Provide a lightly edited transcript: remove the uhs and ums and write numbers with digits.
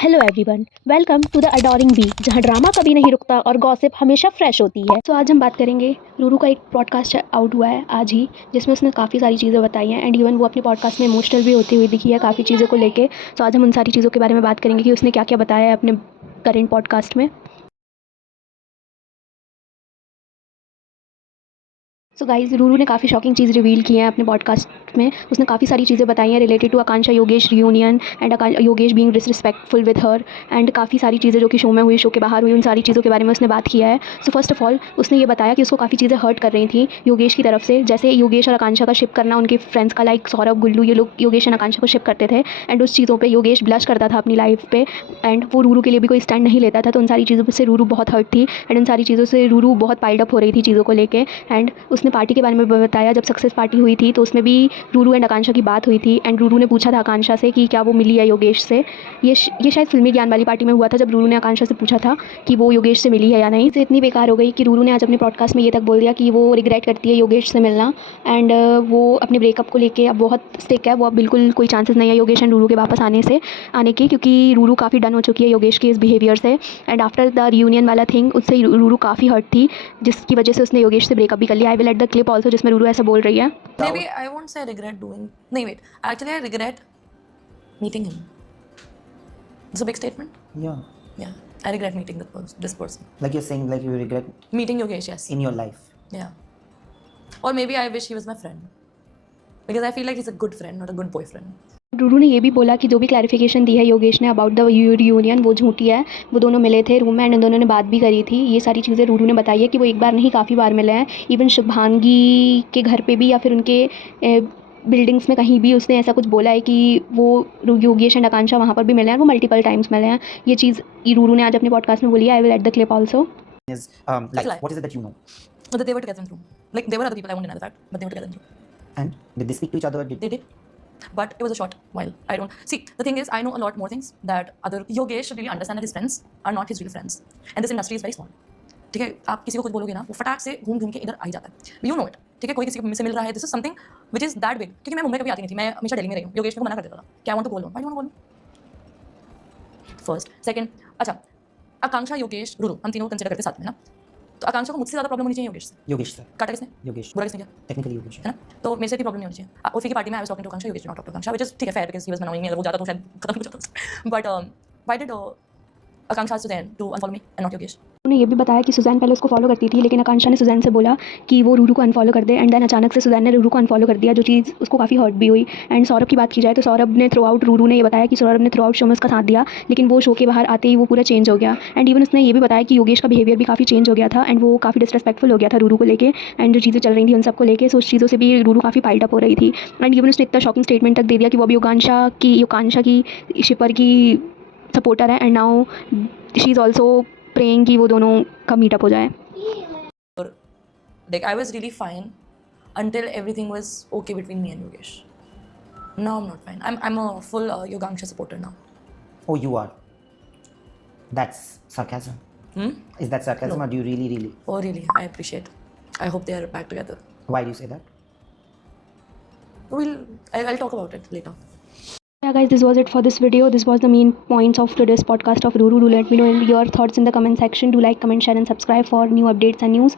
Hello everyone, welcome to the adoring bee, जहां drama कभी नहीं रुकता और गॉसिप हमेशा फ्रेश होती है। तो आज हम बात करेंगे, रूरू का एक पॉडकास्ट आउट हुआ है आज ही, जिसमें उसने काफ़ी सारी चीज़ें बताई हैं एंड इवन वो अपने पॉडकास्ट में इमोशनल भी होती हुई दिखी है काफ़ी चीज़ों को लेके। तो आज हम उन सारी चीज़ों के बारे में बात करेंगे कि उसने क्या क्या बताया है अपने करेंट पॉडकास्ट में। सो गाइस, रूरू ने काफ़ी शॉकिंग चीज़ रिवील की है अपने पॉडकास्ट में। उसने काफ़ी सारी चीज़ें बताई हैं related to Akanksha Yogesh reunion and Yogesh being disrespectful with her and काफ़ी सारी चीज़ें जो कि शो में हुई, शो के बाहर हुई, उन सारी चीज़ों के बारे में उसने बात किया है। सो फर्स्ट ऑफ ऑल उसने ये बताया कि उसको काफ़ी चीज़ें हर्ट कर रही थी योगेश की तरफ से, जैसे योगेश और आकांक्षा का शिप करना, उनके फ्रेंड्स का लाइक सौरभ गुल्लू, ये लोग योगेश और आकांक्षा को शिप करते थे एंड उस चीज़ों पर योगेश ब्लश करता था अपनी लाइफ पे एंड वो रूरू के लिए भी कोई स्टैंड नहीं लेता था। तो उन सारी चीज़ों से रूरू बहुत हर्ट थी एंड उन सारी चीज़ों से रूरू बहुत पाइल्ड अप हो रही थी चीज़ों को लेके। एंड उसने पार्टी के बारे में बताया, जब सक्सेस पार्टी हुई थी तो उसमें भी रूरू एंड आकांक्षा की बात हुई थी एंड रूरू ने पूछा था आकांक्षा से कि क्या वो मिली है योगेश से। ये शायद फिल्मी ज्ञान वाली पार्टी में हुआ था, जब रूरू ने आकांक्षा से पूछा था कि वो योगेश से मिली है या नहीं। तो इतनी बेकार हो गई कि रूरू ने आज अपने पॉडकास्ट में ये तक बोल दिया कि वो रिग्रेट करती है योगेश से मिलना एंड वो अपने ब्रेकअप को लेके अब बहुत स्टिक है। वो अब बिल्कुल कोई चांसेस नहीं है योगेश एंड रूरू के वापस आने के, क्योंकि रूरू काफ़ी डन हो चुकी है योगेश के इस बिहेवियर से एंड आफ्टर द रियूनियन वाला थिंग उससे रूरू काफ़ी हर्ट थी, जिसकी वजह से उसने योगेश से ब्रेकअप भी कर लिया। I will at the clip also जिसमें रूरू ऐसा बोल रही है। Maybe I won't say I regret doing. No, wait. Actually, I regret meeting him. It's a big statement. Yeah. Yeah, I regret meeting this person. Like you're saying, like you regret Meeting Yogesh, yes. in your life. Yeah. Or maybe I wish he was my friend. Because I feel like he's a good friend, not a good boyfriend. Ruru ने ये भी बोला कि जो भी clarification दी है योगेश ने about the reunion वो झूठी है। वो दोनों मिले थे रूम में एंड उन दोनों ने बात भी करी थी। ये सारी चीज़ें रूरू ने बताई है कि वो एक बार नहीं काफ़ी बार मिले हैं। इवन शुभांगी के घर पे भी या फिर उनके बिल्डिंग्स में कहीं भी उसने ऐसा कुछ बोला है कि वो योगेश एंड आकांक्षा वहाँ पर भी मिले हैं, वो मल्टीपल टाइम्स मिले हैं। ये चीज़ रूरू ने आज अपने पॉडकास्ट में बोली है। I will at the clip also. Is like what is it that you know? But they were together in the room. Like, there were other people, I won't deny the fact, but they were together in the room. And did they speak to each other? They did. But it was a short while. I don't... See, the thing is, I know a lot more things that other... Yogesh should really understand that his friends are not his real friends. And this industry is very small. ठीक है, आप किसी को कुछ बोलोगे ना, वो फटाक से घूम घूम के इधर आ ही जाता है। यू नो इट, ठीक है। कोई किसी से मिल रहा है, this is something which is that big. क्योंकि मैं मुंबई कभी आती नहीं थी, मैं हमेशा दिल्ली में रही हूँ। योगेश को मना कर देता था, क्या वांट टू बोल लो, आई डोंट वांट बोल। फर्स्ट, सेकंड, अच्छा, आकांक्षा, योगेश, रूरू, हम तीनों कंसिडर करते साथ में ना। तो आकांक्षा को मुझसे ज़्यादा प्रॉब्लम होनी चाहिए योगेश से। योगेश से काटा किसने? योगेश। बुरा किसने किया? टेक्निकली योगेश है ना। तो मेरे से इतनी प्रॉब्लम नहीं होनी चाहिए। उसी की पार्टी में I was talking to Akanksha, Yogesh not talk to Akanksha, which is ठीक है, fair, because he was annoying me. अगर वो जाता तो शायद खत्म हो जाता। But why did Akanksha Susan to unfollow me and not Yogesh? उन्होंने ये भी बताया कि सुजैन पहले उसको फॉलो करती थी, लेकिन आकांक्षा ने सुजैन से बोला कि वो रूरू को अनफॉलो कर दे एंड देन अचानक से सुजैन ने रूरू को अनफॉलो कर दिया, जो चीज़ उसको काफ़ी हर्ट भी हुई। एंड सौरभ की बात की जाए तो सौरभ ने थ्रू आउट, रूरू ने ये बताया कि सौरभ ने थ्रू आउट शो में उसका साथ दिया, लेकिन वो शो के बाहर आते ही वो पूरा चेंज हो गया। एंड इवन उसने ये भी बताया कि योगेश का बिहेवियर भी काफ़ी चेंज हो गया था एंड वो काफ़ी डिसरेस्पेक्टफुल हो गया था रूरू को लेके एंड जो चीज़ें चल रही थी उन सबको लेके, सो उस चीज़ों से भी रूरू काफ़ी पाइल्ड अप हो रही थी। एंड इवन उसने इतना शॉकिंग स्टेटमेंट तक दे दिया कि वो अभी आकांक्षा की शिपर की सपोर्टर है and now she is also praying कि वो दोनों का मीटअप हो जाए। Like, I was really fine until everything was okay between me and Yogesh. Now I'm not fine. I'm a full Yogangsha supporter now. Oh, you are. That's sarcasm. Is that sarcasm? No. Or do you really Oh really? I appreciate. I hope they are back together. why do you say that? I'll talk about it later. Yeah guys, this was it for this video. This was the main points of today's podcast of Ruru. Do let me know your thoughts in the comment section. Do like, comment, share and subscribe for new updates and news.